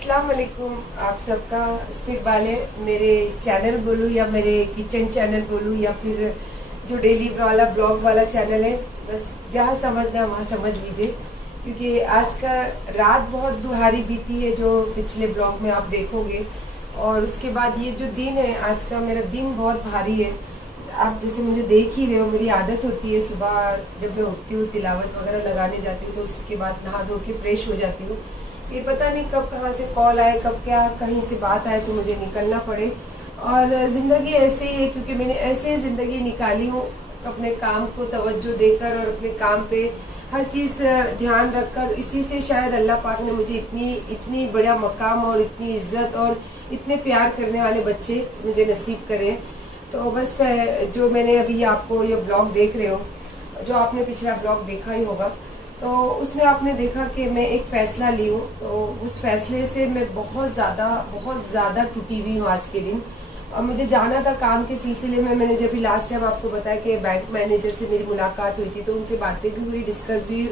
अस्सलाम वालेकुम। आप सबका इस्तकबाल है। मेरे चैनल बोलूँ या मेरे किचन चैनल बोलूँ या फिर जो डेली वाला ब्लॉग वाला चैनल है, बस जहाँ समझना वहाँ समझ लीजिए, क्योंकि आज का रात बहुत दुहारी बीती है जो पिछले ब्लॉग में आप देखोगे, और उसके बाद ये जो दिन है आज का, मेरा दिन बहुत भारी है। आप जैसे मुझे देख ही रहे हो, मेरी आदत होती है सुबह जब मैं उठती हूँ तिलावत वगैरह लगाने जाती हूँ तो उसके बाद नहा धो के फ्रेश हो जाती हूँ। ये पता नहीं कब कहाँ से कॉल आए, कब क्या कहीं से बात आए तो मुझे निकलना पड़े। और जिंदगी ऐसे ही है, क्योंकि मैंने ऐसे जिंदगी निकाली हूँ, अपने काम को तवज्जो देकर और अपने काम पे हर चीज ध्यान रखकर। इसी से शायद अल्लाह पाक ने मुझे इतनी इतनी बड़ा मकाम और इतनी इज्जत और इतने प्यार करने वाले बच्चे मुझे नसीब करे। तो बस जो मैंने अभी आपको ये ब्लॉग देख रहे हो, जो आपने पिछला ब्लॉग देखा ही होगा, तो उसमें आपने देखा कि मैं एक फैसला ली हूँ। तो उस फैसले से मैं बहुत ज़्यादा टूटी हुई हूँ आज के दिन। और मुझे जाना था काम के सिलसिले में। मैंने जब भी लास्ट टाइम आपको बताया कि बैंक मैनेजर से मेरी मुलाकात हुई थी, तो उनसे बातें भी हुई, डिस्कस भी,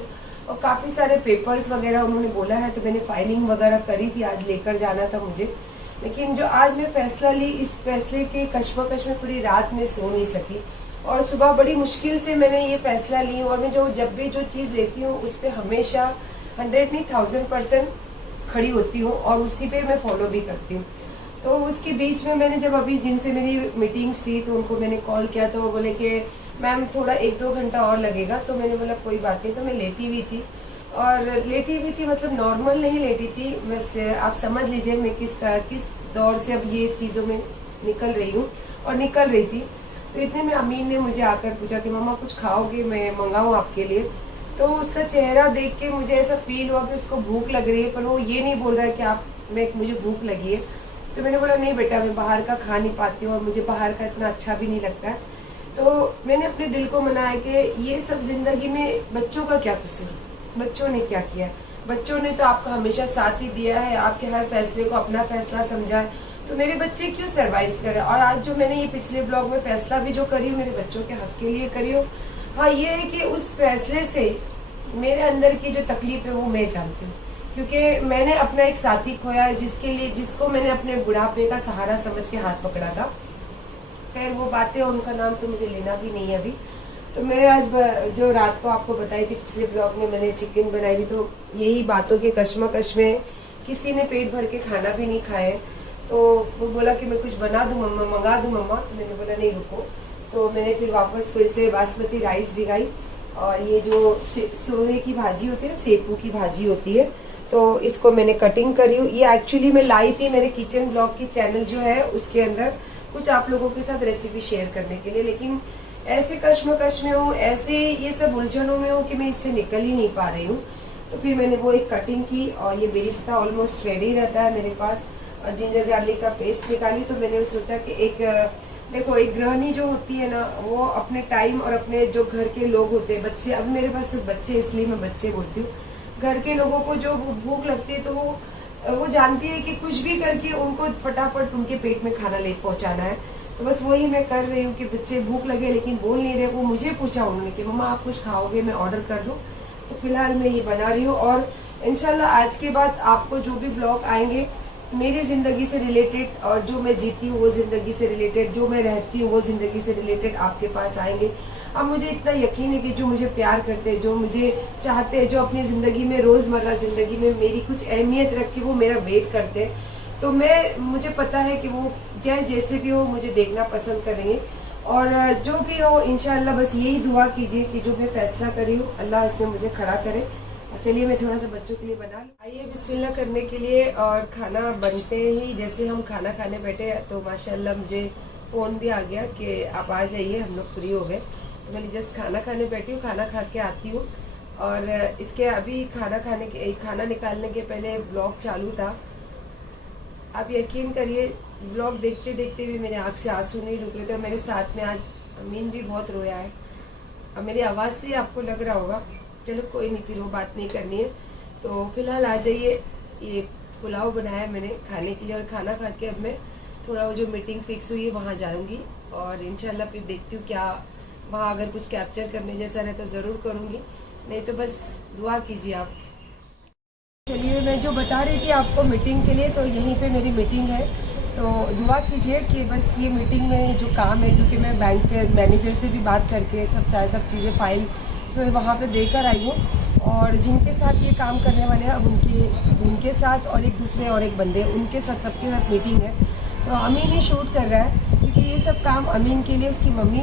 और काफ़ी सारे पेपर्स वगैरह उन्होंने बोला है, तो मैंने फाइलिंग वगैरह करी थी, आज लेकर जाना था मुझे। लेकिन जो आज मैं फैसला ली, इस फैसले के कश्मकश में पूरी रात में सो नहीं सकी, और सुबह बड़ी मुश्किल से मैंने ये फैसला ली। और मैं जब भी जो चीज़ लेती हूँ उस पर हमेशा 100 नहीं 1000% खड़ी होती हूँ, और उसी पे मैं फॉलो भी करती हूँ। तो उसके बीच में मैंने जब अभी जिनसे मेरी मीटिंग्स थी तो उनको मैंने कॉल किया, तो वो बोले कि मैम थोड़ा 1-2 घंटा और लगेगा। तो मैंने बोला कोई बात नहीं। तो मैं लेटी हुई थी, और लेटी हुई थी मतलब नॉर्मल नहीं लेटी थी, बस आप समझ लीजिए मैं किस दौर से अब ये चीज़ों में निकल रही हूँ और निकल रही थी। तो इतने में अमीन ने मुझे आकर पूछा कि मम्मा कुछ खाओगे, मैं मंगाऊं आपके लिए। तो उसका चेहरा देख के मुझे ऐसा फील हुआ कि उसको भूख लग रही है, पर वो ये नहीं बोल रहा है कि मुझे भूख लगी है। तो मैंने बोला नहीं बेटा, मैं बाहर का खा नहीं पाती हूँ और मुझे बाहर का इतना अच्छा भी नहीं लगता है। तो मैंने अपने दिल को मनाया कि ये सब जिंदगी में बच्चों का क्या कसूर, बच्चों ने क्या किया। बच्चों ने तो आपका हमेशा साथ ही दिया है, आपके हर फैसले को अपना फैसला समझा है, तो मेरे बच्चे क्यों सरवाइव करे। और आज जो मैंने ये पिछले ब्लॉग में फैसला भी जो करी हूँ, मेरे बच्चों के हक के लिए करी हूँ। हाँ, ये है कि उस फैसले से मेरे अंदर की जो तकलीफ है वो मैं जानती हूँ, क्योंकि मैंने अपना एक साथी खोया है जिसको मैंने अपने बुढ़ापे का सहारा समझ के हाथ पकड़ा था। खैर वो बातें, उनका नाम तो मुझे लेना भी नहीं है अभी। तो मैं आज जो रात को आपको बताई थी पिछले ब्लॉग में, मैंने चिकन बनाई थी, तो यही बातों के कश्मकश में किसी ने पेट भर के खाना भी नहीं खाया। तो वो बोला कि मैं कुछ बना दूं मम्मा, मंगा दूं मम्मा। तो मैंने बोला नहीं रुको। तो मैंने फिर वापस फिर से बासमती राइस भिगाई, और ये जो सोहे की भाजी होती है, सेपू की भाजी होती है, तो इसको मैंने कटिंग करी हूँ। ये एक्चुअली मैं लाई थी मेरे किचन ब्लॉग की चैनल जो है उसके अंदर, कुछ आप लोगों के साथ रेसिपी शेयर करने के लिए, लेकिन ऐसे कश्मकश में हूँ, ऐसे ये सब उलझनों में हूँ कि मैं इससे निकल ही नहीं पा रही हूँ। तो फिर मैंने वो एक कटिंग की, और ये बेरिस्ता ऑलमोस्ट रेडी रहता है मेरे पास, और जिंजर गार्लिक का पेस्ट निकाली। तो मैंने सोचा कि देखो एक गृहिणी जो होती है ना, वो अपने टाइम और अपने जो घर के लोग होते हैं, बच्चे, अब मेरे पास सिर्फ बच्चे इसलिए मैं बच्चे बोलती हूँ, घर के लोगों को जो भूख लगती है तो वो जानती है कि कुछ भी करके उनको फटाफट उनके पेट में खाना ले पहुंचाना है। तो बस वही मैं कर रही हूँ कि बच्चे भूख लगे लेकिन बोल नहीं रहे। वो मुझे पूछा उन्होंने कि मम्मा आप कुछ खाओगे, मैं ऑर्डर कर दूं। तो फिलहाल मैं ये बना रही हूँ, और इंशाल्लाह आज के बाद आपको जो भी ब्लॉग आएंगे मेरी जिंदगी से रिलेटेड, और जो मैं जीती हूँ वो जिंदगी से रिलेटेड, जो मैं रहती हूँ वो जिंदगी से रिलेटेड आपके पास आएंगे। अब मुझे इतना यकीन है कि जो मुझे प्यार करते हैं, जो मुझे चाहते हैं, जो अपनी जिंदगी में रोजमर्रा जिंदगी में मेरी कुछ अहमियत रख के वो मेरा वेट करते हैं, तो मुझे पता है कि वो चाहे जैसे भी हो मुझे देखना पसंद करेंगे। और जो भी हो इंशाल्लाह बस यही दुआ कीजिए कि जो मैं फैसला करी हूँ अल्लाह इसमें मुझे खड़ा करे। चलिए मैं थोड़ा सा बच्चों के लिए बना लूं। आइए बिस्मिल्लाह करने के लिए, और खाना बनते ही जैसे हम खाना खाने बैठे तो माशाल्लाह मुझे फोन भी आ गया कि आप आ जाइए, हम लोग फ्री हो गए। तो मैं जस्ट खाना खाने बैठी हूँ, खाना खा के आती हूँ। और इसके अभी खाना निकालने के पहले ब्लॉग चालू था। आप यकीन करिए ब्लॉग देखते देखते भी मेरे आंख से आंसू नहीं रुक रहे थे। मेरे साथ में आज अमीन भी बहुत रोया है, अब मेरी आवाज से आपको लग रहा होगा। चलो कोई नहीं, फिर वो बात नहीं करनी है। तो फिलहाल आ जाइए। ये पुलाव बनाया मैंने खाने के लिए, और खाना खा के अब मैं थोड़ा वो जो मीटिंग फिक्स हुई है वहाँ जाऊंगी, और इंशाल्लाह फिर देखती हूँ क्या वहाँ अगर कुछ कैप्चर करने जैसा रहे तो जरूर करूंगी, नहीं तो बस दुआ कीजिए आप। चलिए, मैं जो बता रही थी आपको मीटिंग के लिए, तो यहीं पे मेरी मीटिंग है। तो दुआ कीजिए कि बस ये मीटिंग में जो काम है, क्योंकि मैं बैंक के मैनेजर से भी बात करके सब चीज़ें फाइल तो वहाँ पे देकर आई हूँ, और जिनके साथ ये काम करने वाले हैं अब उनके साथ और एक बंदे उनके साथ सबके साथ मीटिंग है। तो अमीन ही शूट कर रहा है, क्योंकि ये सब काम अमीन के लिए उसकी मम्मी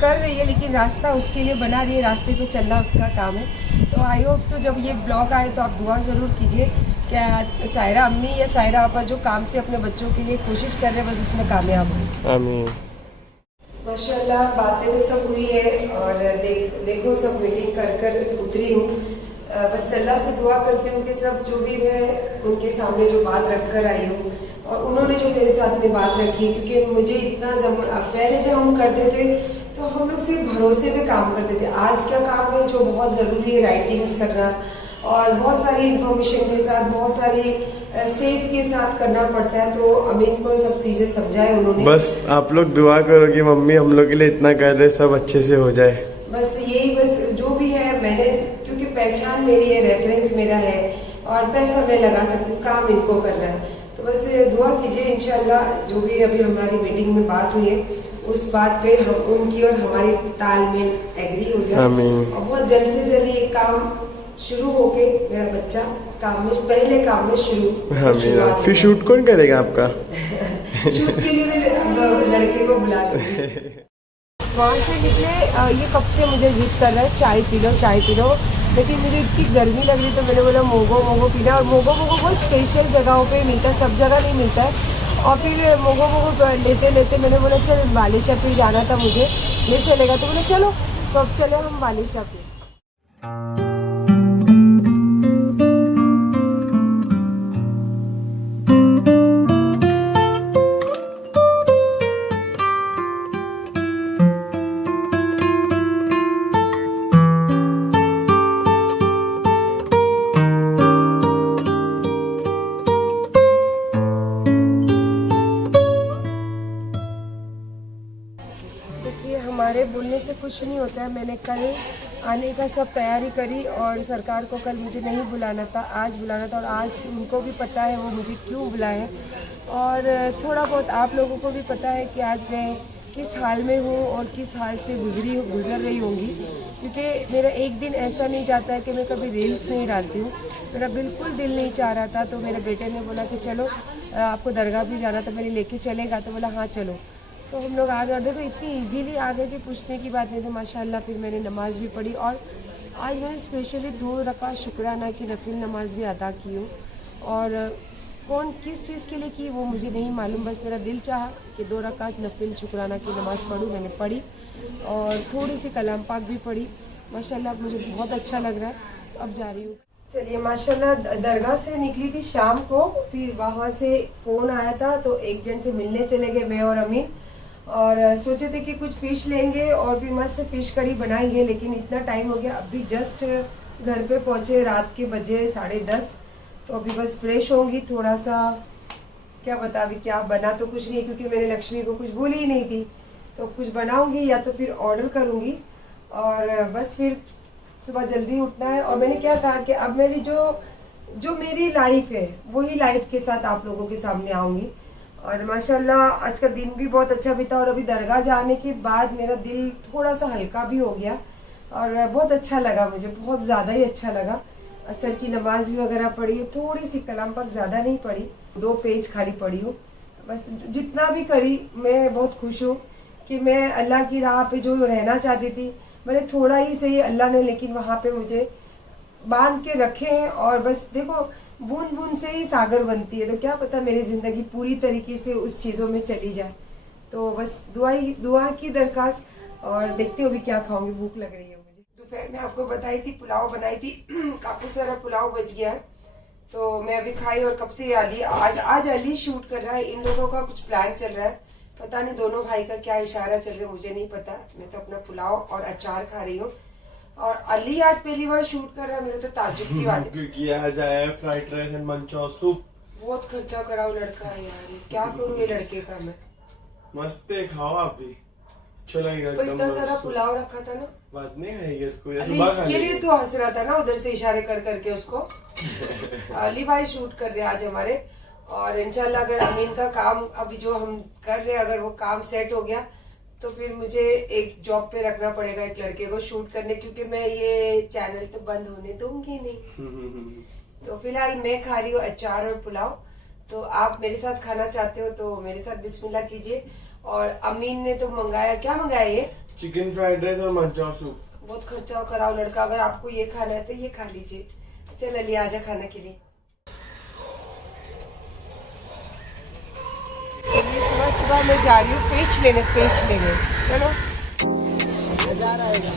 कर रही है, लेकिन रास्ता उसके लिए बना रही है, रास्ते पे चलना उसका काम है। तो आई होप सो जब ये ब्लॉग आए तो आप दुआ ज़रूर कीजिए, क्या सायरा अम्मी या सायरा आपा जो काम से अपने बच्चों के लिए कोशिश कर रहे हैं बस उसमें कामयाब हो। आमीन। माशाल्लाह बातें तो सब हुई है, और देखो सब मीटिंग कर उतरी हूँ। बस अल्लाह से दुआ करती हूँ कि सब जो भी मैं उनके सामने जो बात रख कर आई हूँ और उन्होंने जो मेरे साथ में बात रखी, क्योंकि मुझे इतना पहले जब हम करते थे तो हम लोग सिर्फ भरोसे पे काम करते थे। आज का काम है जो बहुत ज़रूरी है, राइटिंग्स करना और बहुत सारी इंफॉर्मेशन के साथ, बहुत सारी सेफ के साथ करना पड़ता है। तो अमीन को सब चीज़ें समझाए उन्होंने। बस आप लोग दुआ करो कि मम्मी हम लोग के लिए इतना कर रहे, सब अच्छे से हो जाए। बस यही, बस जो भी है मैंने, क्योंकि पहचान मेरी है, रेफरेंस मेरा है और पैसा मैं लगा सकती हूँ, काम इनको करना है। तो बस दुआ कीजिए, इंशाल्लाह जो भी अभी हमारी मीटिंग में बात हुई है उस बात पे हम उनकी और हमारी तालमेल एग्री हो जाए, और बहुत जल्द से जल्द ये काम शुरू होके मेरा बच्चा पहले काम में शुरू। फिर शूट कौन करेगा आपका? शूट के लिए मैं लड़के को बुला लूंगी। वहाँ से निकले, ये कब से मुझे जिद कर रहा है चाय पी लो, लेकिन मुझे इतनी गर्मी लग रही तो मैंने बोला मोगो पीना। और मोगो बहुत स्पेशल जगहों पे मिलता है, सब जगह नहीं मिलता है। और फिर मोगो लेते मैंने बोला चल बालिशा पे जाना था मुझे, ले चलेगा? तो बोले चलो, तो अब चले हम बालिशा पे। हमारे बोलने से कुछ नहीं होता है। मैंने कल आने का सब तैयारी करी और सरकार को कल मुझे नहीं बुलाना था, आज बुलाना था, और आज उनको भी पता है वो मुझे क्यों बुलाए, और थोड़ा बहुत आप लोगों को भी पता है कि आज मैं किस हाल में हूँ और किस हाल से गुजर रही होंगी। क्योंकि मेरा एक दिन ऐसा नहीं जाता है कि मैं कभी रील्स नहीं डालती हूँ। मेरा बिल्कुल दिल नहीं चाह रहा था, तो मेरे बेटे ने बोला कि चलो आपको दरगाह भी जाना, तो मैंने लेके चलेगा, तो बोला हाँ चलो। तो हम लोग आ गए, देखो इतनी इजीली आ गए कि पूछने की बात नहीं थी माशाल्लाह। फिर मैंने नमाज भी पढ़ी, और आज मैंने स्पेशली 2 रकात शुक्राना की नफिल नमाज भी अदा की हूँ। और कौन किस चीज़ के लिए की वो मुझे नहीं मालूम, बस मेरा दिल चाहा कि 2 रकात नफिल शुक्राना की नमाज़ पढ़ूँ। मैंने पढ़ी और थोड़ी सी कलाम पाक भी पढ़ी। माशाल्लाह मुझे बहुत अच्छा लग रहा है। अब जा रही हूँ। चलिए, माशाल्लाह दरगाह से निकली थी शाम को, फिर वहाँ से फ़ोन आया था तो एक जन से मिलने चले गए मैं और अमीन, और सोचे थे कि कुछ फ़िश लेंगे और फिर मस्त फ़िश कड़ी बनाएंगे, लेकिन इतना टाइम हो गया। अभी जस्ट घर पे पहुँचे, रात के बजे 10:30। तो अभी बस फ्रेश होंगी, थोड़ा सा क्या बता, अभी क्या बना तो कुछ नहीं, क्योंकि मैंने लक्ष्मी को कुछ बोली ही नहीं थी। तो कुछ बनाऊंगी या तो फिर ऑर्डर करूंगी, और बस फिर सुबह जल्दी उठना है। और मैंने क्या कहा कि अब मेरी जो मेरी लाइफ है वही लाइफ के साथ आप लोगों के सामने आऊँगी। और माशाल्लाह आज का दिन भी बहुत अच्छा बीता, और अभी दरगाह जाने के बाद मेरा दिल थोड़ा सा हल्का भी हो गया और बहुत अच्छा लगा, मुझे बहुत ज़्यादा ही अच्छा लगा। असर की नमाज भी वगैरह पढ़ी, थोड़ी सी कलाम पाक ज़्यादा नहीं पढ़ी, 2 पेज खाली पढ़ी हूँ। बस जितना भी करी मैं बहुत खुश हूँ कि मैं अल्लाह की राह पे जो रहना चाहती थी, मैंने थोड़ा ही सही अल्लाह ने, लेकिन वहाँ पे मुझे बांध के रखे हैं। और बस देखो, बूंद बूंद से ही सागर बनती है, तो क्या पता मेरी जिंदगी पूरी तरीके से उस चीज़ों में चली जाए। तो बस दुआ की दरखास्त, और देखते हो भी क्या खाऊंगी, भूख लग रही है मुझे। दोपहर में आपको बताई थी पुलाव बनाई थी, काफी सारा पुलाव बच गया है, तो मैं अभी खाई। और कब से आज अली शूट कर रहा है, इन लोगों का कुछ प्लान चल रहा है, पता नहीं दोनों भाई का क्या इशारा चल रहा है, मुझे नहीं पता। मैं तो अपना पुलाव और अचार खा रही हूँ, और अली आज पहली बार शूट कर रहा है, मेरे तो ताज्जुब की बात है, क्योंकि आज आया है फ्राइड राइस एंड मंचो सूप। बहुत खर्चा कराओ लड़का है यार, क्या करूँ ये लड़के का मैं। मस्त खाओ आप भी, अच्छा लगेगा। पर इतना सारा पुलाव रखा था ना, बात नहीं खाएगी इसको, या अरे सुबह खा इसके लिए लेगी। तो हंस रहा था ना उधर से इशारे कर करके उसको। अली भाई शूट कर रहे हैं आज हमारे, और इंशाल्लाह अगर अमीन का काम अभी जो हम कर रहे हैं अगर वो काम सेट हो गया तो फिर मुझे एक जॉब पे रखना पड़ेगा एक लड़के को शूट करने, क्योंकि मैं ये चैनल तो बंद होने दूंगी नहीं। तो फिलहाल मैं खा रही हूँ अचार और पुलाव, तो आप मेरे साथ खाना चाहते हो तो मेरे साथ बिस्मिल्लाह कीजिए। और अमीन ने तो मंगाया, क्या मंगाया ये? चिकन फ्राइड राइस और मंचाव सूप। बहुत खर्चा कराओ लड़का, अगर आपको ये खाना है तो ये खा लीजिए। चल अली आजा खाने के लिए। सुबह सुबह मैं जा रही हूँ फिश लेने, चलो। नजारा आएगा।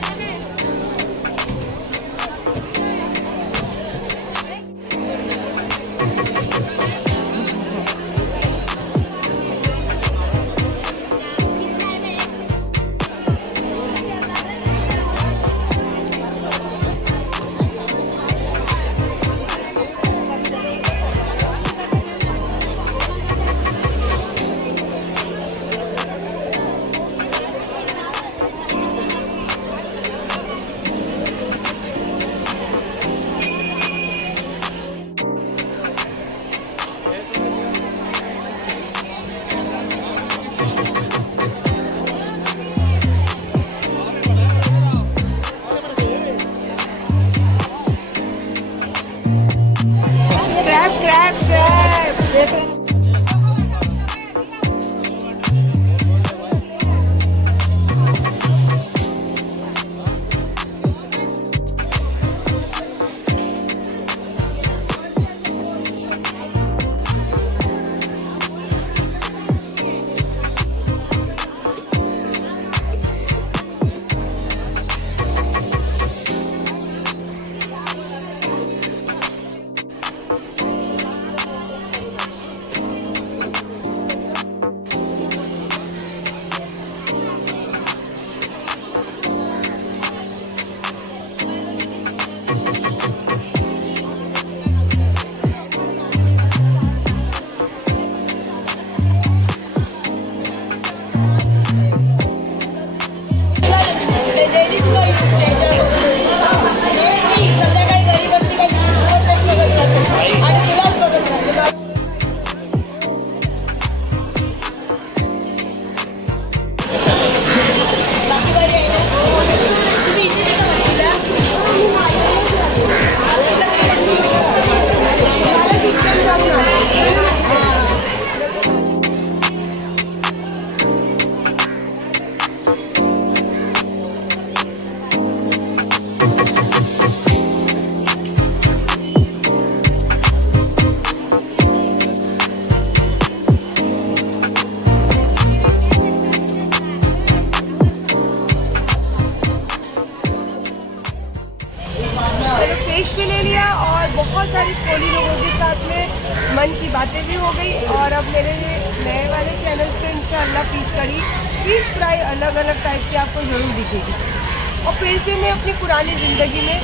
फिश भी ले लिया और बहुत सारी कोली लोगों के साथ में मन की बातें भी हो गई। और अब मेरे नए वाले चैनल्स पे इंशाल्लाह फिश करी, फिश फ्राई अलग अलग टाइप की आपको ज़रूर दिखेगी। और फिर से मैं अपनी पुरानी ज़िंदगी में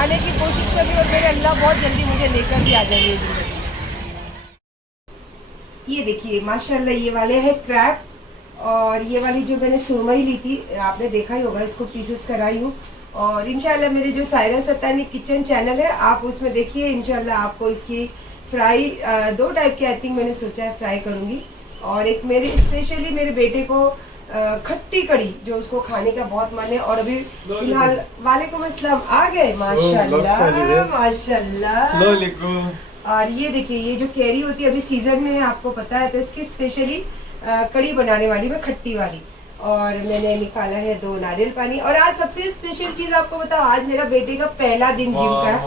आने की कोशिश कर रही हूँ और मेरे अल्लाह बहुत जल्दी मुझे लेकर भी आ जाएंगे ज़िंदगी। ये देखिए माशाल्लाह ये वाले हैं क्रैब, और ये वाली जो मैंने सुरमई ली थी आपने देखा ही होगा, इसको पीसेस कराई हूँ। और इंशाल्लाह मेरे जो सायरा सत्तानी किचन चैनल है आप उसमें देखिए, इंशाल्लाह आपको इसकी फ्राई 2 टाइप की आई थिंक मैंने सोचा है फ्राई करूँगी। और एक मेरे स्पेशली मेरे बेटे को खट्टी कड़ी जो उसको खाने का बहुत मन है। और अभी फिलहाल वालेकुम अस्सलाम आ गए माशाल्लाह माशाल्लाह। और ये देखिए ये जो कैरी होती है अभी सीजन में है आपको पता है, तो इसकी स्पेशली कड़ी बनाने वाली मैं खट्टी वाली। और मैंने निकाला है 2 नारियल पानी। और आज सबसे स्पेशल चीज आपको बताओ, आज मेरा बेटे का पहला दिन जिम का है।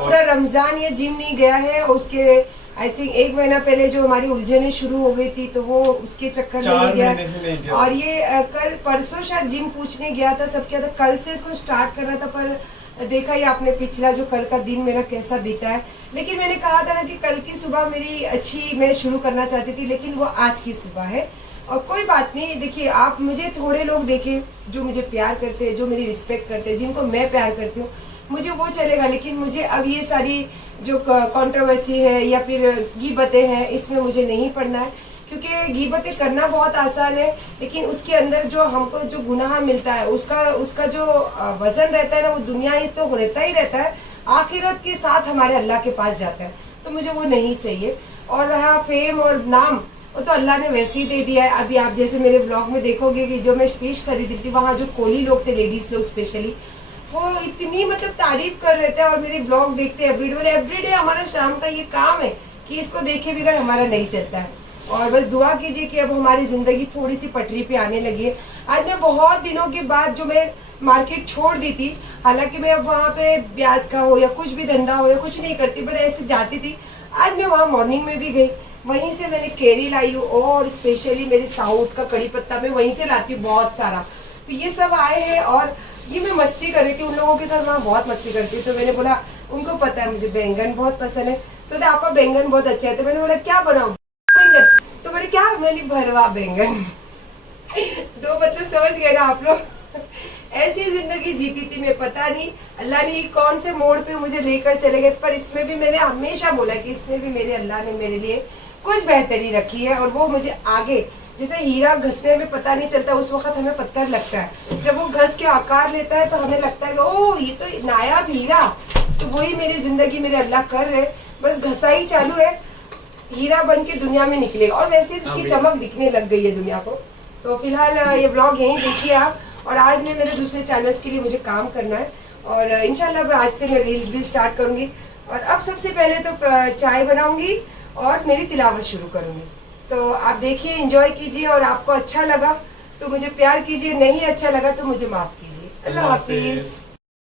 पूरा रमजान ये जिम नहीं गया है, उसके आई थिंक 1 महीना पहले जो हमारी उलझने शुरू हो गई थी तो वो उसके चक्कर में नहीं गया। और ये कल परसों शायद जिम पूछने गया था, सब क्या था कल से इसको स्टार्ट करना था, पर देखा ही आपने पिछला जो कल का दिन मेरा कैसा बीता है। लेकिन मैंने कहा था ना कि कल की सुबह मेरी अच्छी मैं शुरू करना चाहती थी, लेकिन वो आज की सुबह है। और कोई बात नहीं, देखिए आप मुझे थोड़े लोग देखें जो मुझे प्यार करते हैं, जो मेरी रिस्पेक्ट करते हैं, जिनको मैं प्यार करती हूँ, मुझे वो चलेगा। लेकिन मुझे अब ये सारी जो कंट्रोवर्सी है या फिर गिबतें हैं इसमें मुझे नहीं पड़ना है, क्योंकि गीबतें करना बहुत आसान है, लेकिन उसके अंदर जो हमको जो गुनाह मिलता है उसका जो वजन रहता है ना, वो दुनिया ही तो रहता ही रहता है, आखिरत के साथ हमारे अल्लाह के पास जाता है। तो मुझे वो नहीं चाहिए। और रहा फेम और नाम, वो तो अल्लाह ने वैसे ही दे दिया है। अभी आप जैसे मेरे ब्लॉग में देखोगे कि जो मैं फिश खरीदी थी, वहाँ जो कोली लोग थे, लेडीज लोग स्पेशली, वो इतनी मतलब तारीफ कर रहे थे और मेरे ब्लॉग देखते एवरीडे हमारा शाम का ये काम है कि इसको देखे बगैर हमारा नहीं चलता है। और बस दुआ कीजिए कि अब हमारी जिंदगी थोड़ी सी पटरी पे आने लगी है। आज मैं बहुत दिनों के बाद जो मैं मार्केट छोड़ दी थी, हालांकि मैं अब वहाँ पे ब्याज का हो या कुछ भी धंधा हो या कुछ नहीं करती, बट ऐसे जाती थी। आज मैं वहाँ मॉर्निंग में भी गई, वहीं से मैंने केरी लाई हूँ और स्पेशली मेरे साउथ का कड़ी पत्ता मैं वहीं से लाती हूँ बहुत सारा। तो ये सब आए हैं और ये मैं मस्ती कर रही थी उन लोगों के साथ, वहाँ बहुत मस्ती करती हूँ। तो मैंने बोला, उनको पता है मुझे बैंगन बहुत पसंद है, तो आपका बैंगन बहुत अच्छा है। तो मैंने बोला क्या बनाऊं, बैंगन। तो बोले क्या, मैंने भरवा बैंगन। दो मतलब समझ गए ना आप लोग। ऐसी जिंदगी जीती थी मैं, पता नहीं अल्लाह ने कौन से मोड़ पे मुझे लेकर चले गए। पर इसमें भी मैंने हमेशा बोला कि इसमें भी मेरे अल्लाह ने मेरे लिए कुछ बेहतरी रखी है, और वो मुझे आगे, जैसे हीरा घसने में पता नहीं चलता, उस वक्त हमें पत्थर लगता है, जब वो घस के आकार लेता है तो हमें लगता है कि ओह ये तो नायाब हीरा। तो वही मेरी जिंदगी मेरे अल्लाह कर रहे, बस घसाई चालू है, हीरा बन के दुनिया में निकलेगा। और वैसे इसकी चमक दिखने लग गई है दुनिया को। तो फिलहाल ये ब्लॉग यहीं देखिए आप। और आज मैं मेरे दूसरे चैनल्स के लिए मुझे काम करना है, और इंशाल्लाह आज से मैं रील्स भी स्टार्ट करूंगी। और अब सबसे पहले तो चाय बनाऊंगी और मेरी तिलावत शुरू करूंगी। तो आप देखिए, एंजॉय कीजिए, और आपको अच्छा लगा तो मुझे प्यार कीजिए, नहीं अच्छा लगा तो मुझे माफ कीजिए। अल्लाह हाफिज।